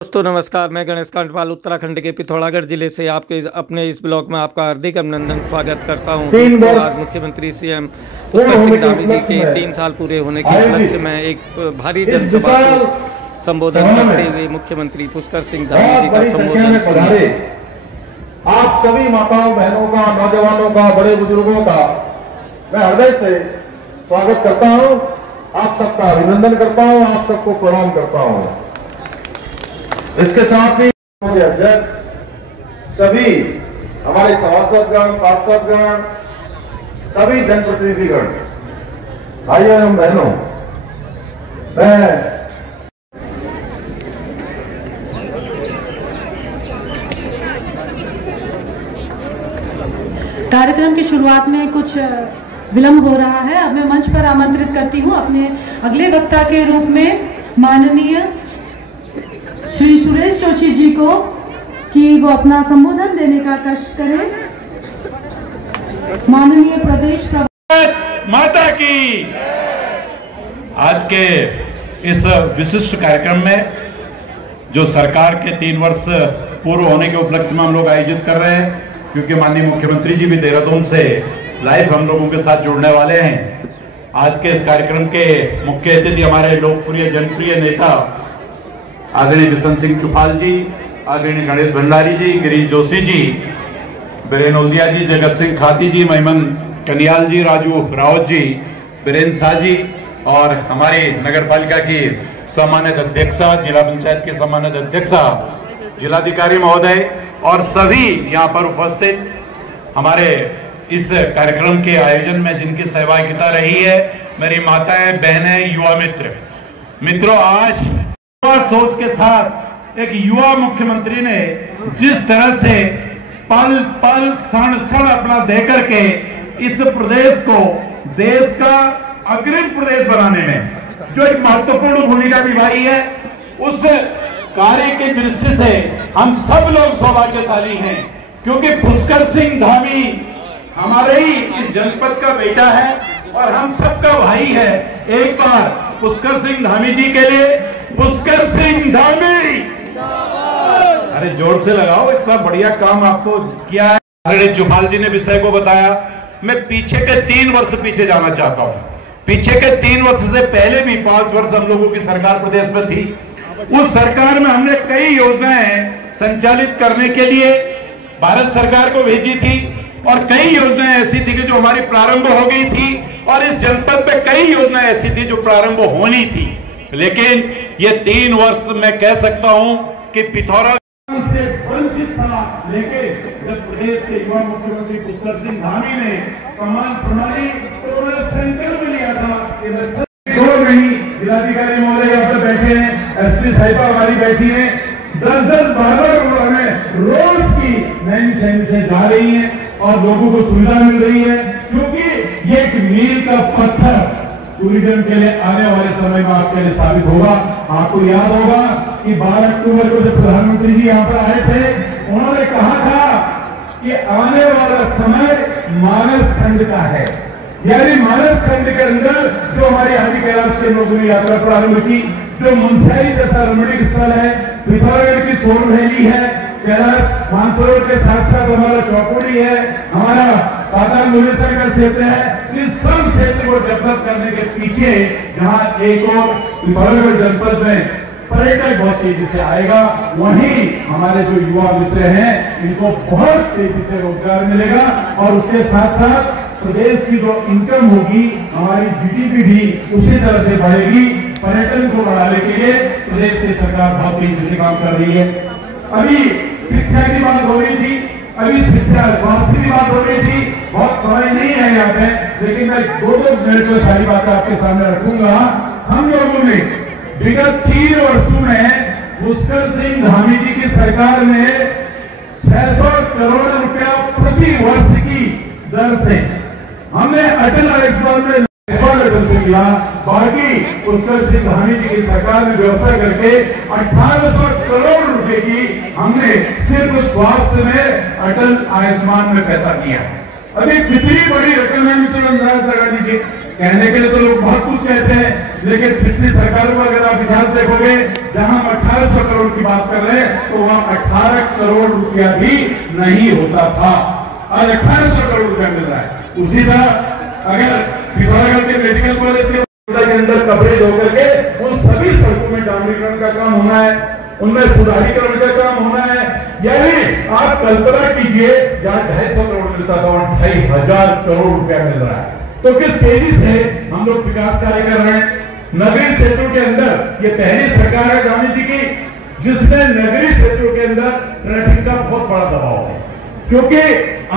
दोस्तों नमस्कार, मैं गणेश कांडपाल उत्तराखंड के पिथौरागढ़ जिले से आपके अपने इस ब्लॉग में आपका हार्दिक अभिनंदन स्वागत करता हूं। तो आज मुख्यमंत्री सीएम पुष्कर सिंह धामी जी के 3 साल पूरे होने के उपलक्ष्य में एक भारी जनसभा को संबोधन करते हुए मुख्यमंत्री पुष्कर सिंह धामी जी का संबोधन सुनिए। आप सभी माताओं बहनों का, नौजवानों का, बड़े बुजुर्गों का मैं हृदय से स्वागत करता हूं। आप सबका अभिनंदन करता हूं, आप सबको प्रणाम करता हूं। इसके साथ ही अध्यक्ष, सभी हमारे सभासदगण, पार्षदगण, सभी जनप्रतिनिधिगण, भाइयों एवं बहनों, मैं कार्यक्रम की शुरुआत में कुछ विलंब हो रहा है। अब मैं मंच पर आमंत्रित करती हूं अपने अगले वक्ता के रूप में माननीय श्री सुरेश जोशी जी को कि वो अपना संबोधन देने का कष्ट करें। माननीय प्रदेश माता की। आज के इस विशिष्ट कार्यक्रम में जो सरकार के 3 वर्ष पूर्व होने के उपलक्ष्य में हम लोग आयोजित कर रहे हैं, क्योंकि माननीय मुख्यमंत्री जी भी देहरादून से लाइव हम लोगों के साथ जुड़ने वाले हैं। आज के इस कार्यक्रम के मुख्य अतिथि हमारे लोकप्रिय जनप्रिय नेता आदरणीय बिशन सिंह चुफाल जी, आदरणीय गणेश भंडारी जी, गिरीश जोशी जी, बीरेन ओल्दिया जी, जगत सिंह खाती जी, महिमन कनियाल जी, राजू रावत जी, बीरेन शाह जी और हमारी नगर पालिका की सम्मानित अध्यक्षा, जिला पंचायत की सम्मानित अध्यक्षा, जिलाधिकारी महोदय और सभी यहाँ पर उपस्थित हमारे इस कार्यक्रम के आयोजन में जिनकी सहभागिता रही है, मेरी माताएं, बहनें, युवा मित्रों, आज सोच के साथ एक युवा मुख्यमंत्री ने जिस तरह से पल पल क्षण क्षण अपना देकर के इस प्रदेश को देश का अग्रणी प्रदेश बनाने में जो एक महत्वपूर्ण भूमिका निभाई है, उस कार्य की दृष्टि से हम सब लोग सौभाग्यशाली हैं, क्योंकि पुष्कर सिंह धामी हमारे ही इस जनपद का बेटा है और हम सबका भाई है। एक बार पुष्कर सिंह धामी जी के लिए पुष्कर सिंह धामी, अरे जोर से लगाओ, इतना बढ़िया काम आपको किया है। आदरणीय चुफाल जी ने विषय को बताया। मैं पीछे के 3 वर्ष पीछे जाना चाहता हूं। पीछे के 3 वर्ष से पहले भी 5 वर्ष हम लोगों की सरकार प्रदेश में थी। उस सरकार में हमने कई योजनाएं संचालित करने के लिए भारत सरकार को भेजी थी और कई योजनाएं ऐसी थी कि जो हमारी प्रारंभ हो गई थी और इस जनपद में कई योजनाएं ऐसी थी जो प्रारंभ होनी थी। लेकिन ये 3 वर्ष मैं कह सकता हूं कि पिथौरागढ़ से वंचित था, लेकिन जब प्रदेश के युवा मुख्यमंत्री पुष्कर सिंह धामी ने कमान संभाली तो उन्होंने संकल्प लिया था कि नहीं, जिलाधिकारी महोदय यहाँ पर बैठे हैं, एसपी साहिबा हमारी बैठी है, 10-10, 12 करोड़ में रोज की नई सैनी से जा रही है और लोगों को सुविधा मिल रही है, क्योंकि ये एक मील का पत्थर टूरिज्म के लिए आने वाले समय में आपके लिए साबित होगा। आपको याद होगा कि 12 अक्टूबर को जब प्रधानमंत्री जी यहाँ पर आए थे, उन्होंने कहा था कि आने वाला समय मानस खंड का है, यानी मानस खंड के अंदर जो हमारी आदि कैलाश के लोगों ने यात्रा प्रारंभ की, जो मुंशेरी जैसा रमणीक स्थल है, पिथौरागढ़ की सोन वैली है, कैलाश मानसरोवर के साथ साथ हमारा चौकोड़ी है, हमारा पाताल मुनेसर का क्षेत्र है। इस सब क्षेत्र को डेवलप करने के पीछे जहां एक और पिथौरागढ़ जनपद में पर्यटक बहुत तेजी से आएगा, वहीं हमारे जो युवा मित्र हैं इनको बहुत तेजी से रोजगार मिलेगा और उसके साथ साथ प्रदेश की जो इनकम होगी, हमारी जीडीपी भी उसी तरह से बढ़ेगी। पर्यटन को बढ़ाने के लिए प्रदेश की सरकार बहुत तेजी से काम कर रही है। अभी शिक्षा की बात हो रही थी, अभी शिक्षा स्वास्थ्य की बात हो रही थी, बहुत समय नहीं है यहाँ पे, लेकिन मैं 2-2 मिनट में सारी बात आपके सामने रखूंगा। हम लोगों ने विगत 3 वर्षों में पुष्कर सिंह धामी जी की सरकार ने 600 करोड़ रुपया प्रति वर्ष की दर से हमने अटल आयुष्मान में से किया, बाकी पुष्कर सिंह धामी जी की सरकार ने व्यवस्था करके 1800 करोड़ रुपए की हमने सिर्फ स्वास्थ्य में अटल आयुष्मान में पैसा दिया। अभी कितनी बड़ी रकम है मित्रों इंदिरा गांधी जी, कहने के लिए तो लोग बहुत कुछ कहते हैं, लेकिन पिछली सरकारों को अगर आप इतिहास देखोगे, जहां हम 1800 करोड़ की बात कर रहे हैं, तो वहां 18 करोड़ रुपया भी नहीं होता था। आज 1800 करोड़ रुपया मिल रहा है। उसी तरह अगर पिथौरागढ़ के मेडिकल कॉलेज के अंदर कवरेज होकर के उन सभी सड़कों में डामरीकरण का काम होना है, उनमें सुधारीकरण का काम होना है। यानी आप कल्पना कीजिए, जहां 250 करोड़ मिलता था वहां 2500 करोड़ रुपया मिल रहा है। तो किस तेजी से हम लोग विकास कार्य कर रहे हैं। नगरीय क्षेत्रों के अंदर ये पहली सरकार है गांधी जी की जिसने नगरीय क्षेत्रों के अंदर ट्रैफिक का बहुत बड़ा दबाव है, क्योंकि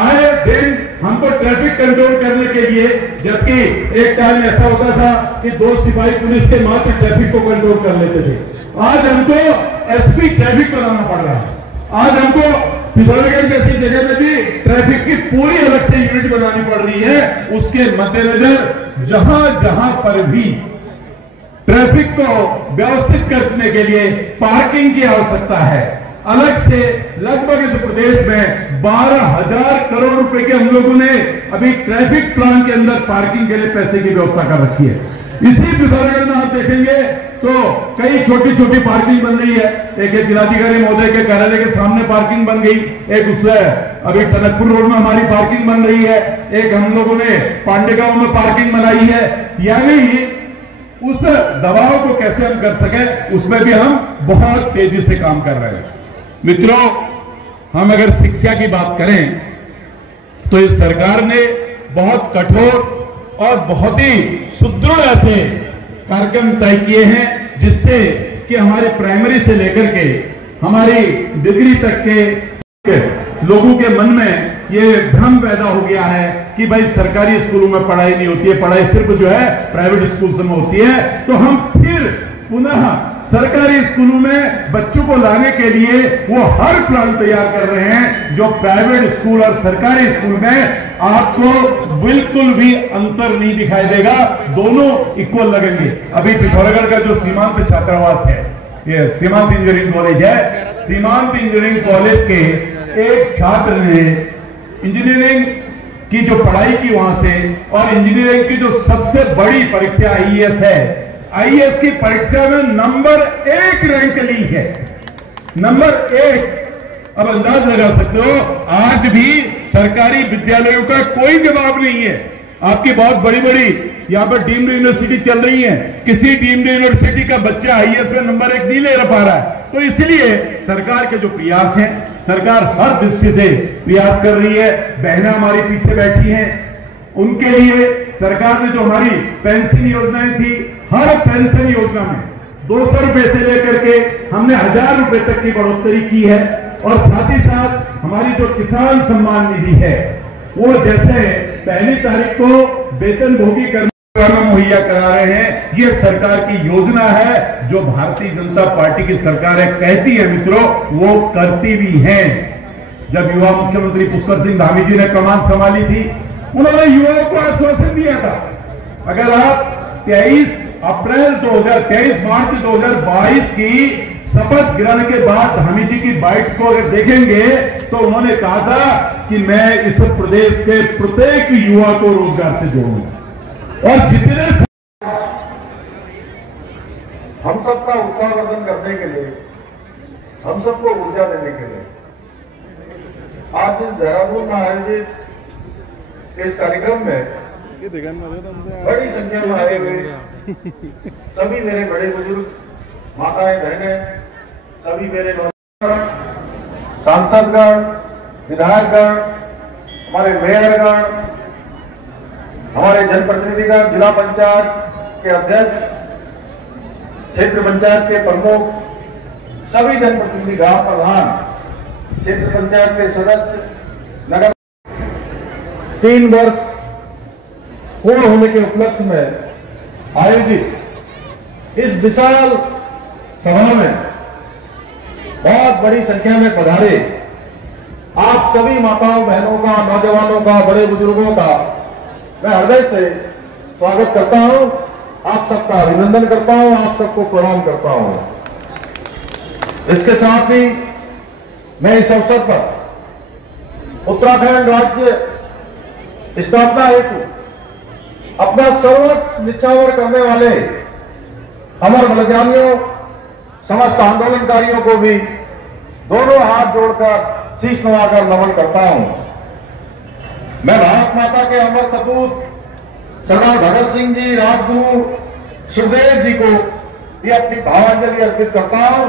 आए दिन हमको ट्रैफिक कंट्रोल करने के लिए, जबकि एक टाइम ऐसा होता था कि 2 सिपाही पुलिस के मात्र ट्रैफिक को कंट्रोल कर लेते थे, आज हमको एसपी ट्रैफिक बनाना पड़ रहा है। आज हमको पिथौरागढ़ जैसी जगह में भी ट्रैफिक की पूरी अलग से यूनिट बनानी पड़ रही है। उसके मद्देनजर जहां जहां पर भी ट्रैफिक को व्यवस्थित करने के लिए पार्किंग की आवश्यकता है, अलग से लगभग इस प्रदेश में 12,000 करोड़ रुपए के हम लोगों ने अभी ट्रैफिक प्लान के अंदर पार्किंग के लिए पैसे की व्यवस्था कर रखी है। इसी पिथौरागढ़ में आप देखेंगे तो कई छोटी छोटी पार्किंग बन रही है। एक जिलाधिकारी महोदय के कार्यालय के सामने पार्किंग बन गई, एक उससे अभी टनकपुर रोड में हमारी पार्किंग बन रही है, एक हम लोगों ने पांडेगांव में पार्किंग बनाई है। यानी उस दबाव को कैसे हम कर सके, उसमें भी हम बहुत तेजी से काम कर रहे हैं। मित्रों, हम अगर शिक्षा की बात करें तो इस सरकार ने बहुत कठोर और बहुत ही सुदृढ़ ऐसे कार्यक्रम तय किए हैं जिससे कि हमारे प्राइमरी से लेकर के हमारी डिग्री तक के लोगों के मन में ये भ्रम पैदा हो गया है कि भाई सरकारी स्कूलों में पढ़ाई नहीं होती है, पढ़ाई सिर्फ जो है प्राइवेट स्कूल में होती है। तो हम फिर पुनः सरकारी स्कूलों में बच्चों को लाने के लिए वो हर प्लान तैयार कर रहे हैं जो प्राइवेट स्कूल और सरकारी स्कूल में आपको बिल्कुल भी अंतर नहीं दिखाई देगा, दोनों इक्वल लगेंगे। अभी पिथौरागढ़ का जो सीमांत छात्रावास है, ये सीमांत इंजीनियरिंग कॉलेज है, सीमांत इंजीनियरिंग कॉलेज के एक छात्र ने इंजीनियरिंग की जो पढ़ाई की वहां से, और इंजीनियरिंग की जो सबसे बड़ी परीक्षा आईएएस है, आईएएस की परीक्षा में नंबर 1 रैंक ली है, नंबर 1। अब अंदाज लगा सकते हो, आज भी सरकारी विद्यालयों का कोई जवाब नहीं है। आपकी बहुत बड़ी बड़ी यहां पर डीम्ड यूनिवर्सिटी चल रही है, किसी डीम्ड यूनिवर्सिटी का बच्चा आईएएस में नंबर 1 नहीं ले पा रहा है। तो इसलिए सरकार के जो प्रयास हैं, सरकार हर दृष्टि से प्रयास कर रही है। बहनें हमारी पीछे बैठी हैं, उनके लिए सरकार ने जो हमारी पेंशन योजनाएं थी, हर पेंशन योजना में 200 रुपए से लेकर के हमने 1000 रुपए तक की बढ़ोतरी की है। और साथ ही साथ हमारी जो किसान सम्मान निधि है, वो जैसे 1 तारीख को वेतन भोगी कर्मचारियों को मुहैया करा रहे हैं। ये सरकार की योजना है जो भारतीय जनता पार्टी की सरकार है, कहती है मित्रों, वो करती भी है। जब युवा मुख्यमंत्री पुष्कर सिंह धामी जी ने कमान संभाली थी, उन्होंने युवाओं को आश्वासन दिया था, अगर आप 23 मार्च 2022 की शपथ ग्रहण के बाद धामी जी की बाइट को अगर देखेंगे तो उन्होंने कहा था कि मैं इस प्रदेश के प्रत्येक युवा को रोजगार से जोड़ूंगा। और जितने हम सबका उत्साहवर्धन करने के लिए, हम सबको ऊर्जा देने के लिए आज इस देहरादून में आयोजित इस कार्यक्रम में बड़ी संख्या में आए हुए सभी मेरे बड़े बुजुर्ग, माताएं, बहनें, सभी मेरे नौजवान, सांसदगण, विधायकगण, हमारे मेयरगण, हमारे जनप्रतिनिधिगण, जिला पंचायत के अध्यक्ष, क्षेत्र पंचायत के प्रमुख, सभी जनप्रतिनिधि, ग्राम प्रधान, क्षेत्र पंचायत के सदस्य, नगर 3 वर्ष पूर्ण होने के उपलक्ष्य में आयोजित इस विशाल सभा में बहुत बड़ी संख्या में पधारे आप सभी माताओं, बहनों का, नौजवानों का, बड़े बुजुर्गों का मैं हृदय से स्वागत करता हूं। आप सबका अभिनंदन करता हूं, आप सबको प्रणाम करता हूं। इसके साथ ही मैं इस अवसर पर उत्तराखंड राज्य स्थापना हेतु अपना सर्वस्व निछावर करने वाले अमर बलिदानियों, समस्त आंदोलनकारियों को भी दोनों हाथ जोड़कर शीश नवाकर नमन करता हूं। मैं भारत माता के अमर सपूत सरदार भगत सिंह जी, राजगुरु सुखदेव जी को भी अपनी भावांजलि अर्पित करता हूं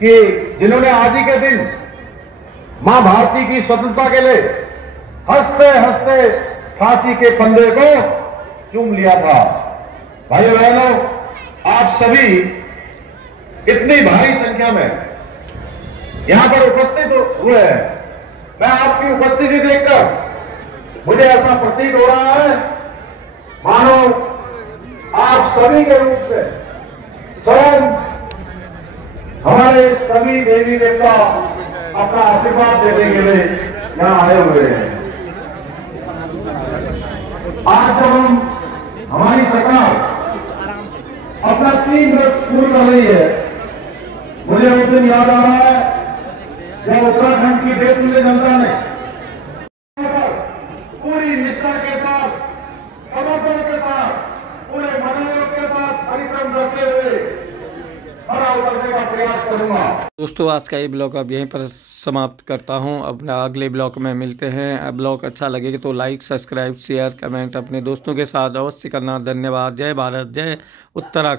कि जिन्होंने आज ही के दिन मां भारती की स्वतंत्रता के लिए हंसते हंसते फांसी के फंदे को चूम लिया था। भाइयों बहनों, आप सभी इतनी भारी संख्या में यहां पर उपस्थित हुए हैं। मैं आपकी उपस्थिति देखकर मुझे ऐसा प्रतीत हो रहा है मानो आप सभी के रूप में स्वयं हमारे सभी देवी देवता अपना आशीर्वाद देने के लिए यहां आए हुए हैं। आज जब हमारी सरकार अपना 3 वर्ष पूर्ण कर रही है, मुझे उस दिन याद आ रहा है जब उत्तराखंड की देवतुल्य जनता ने पूरी निष्ठा के साथ, समर्पण के साथ, पूरे मनोयोग के साथ परिश्रम करते हुए बड़ा उतरने का प्रयास करूंगा। दोस्तों, आज का ये ब्लॉग अब यहीं पर समाप्त करता हूं। अपना अगले ब्लॉग में मिलते हैं। ब्लॉग अच्छा लगे तो लाइक, सब्सक्राइब, शेयर, कमेंट अपने दोस्तों के साथ अवश्य करना। धन्यवाद। जय भारत, जय उत्तराखंड।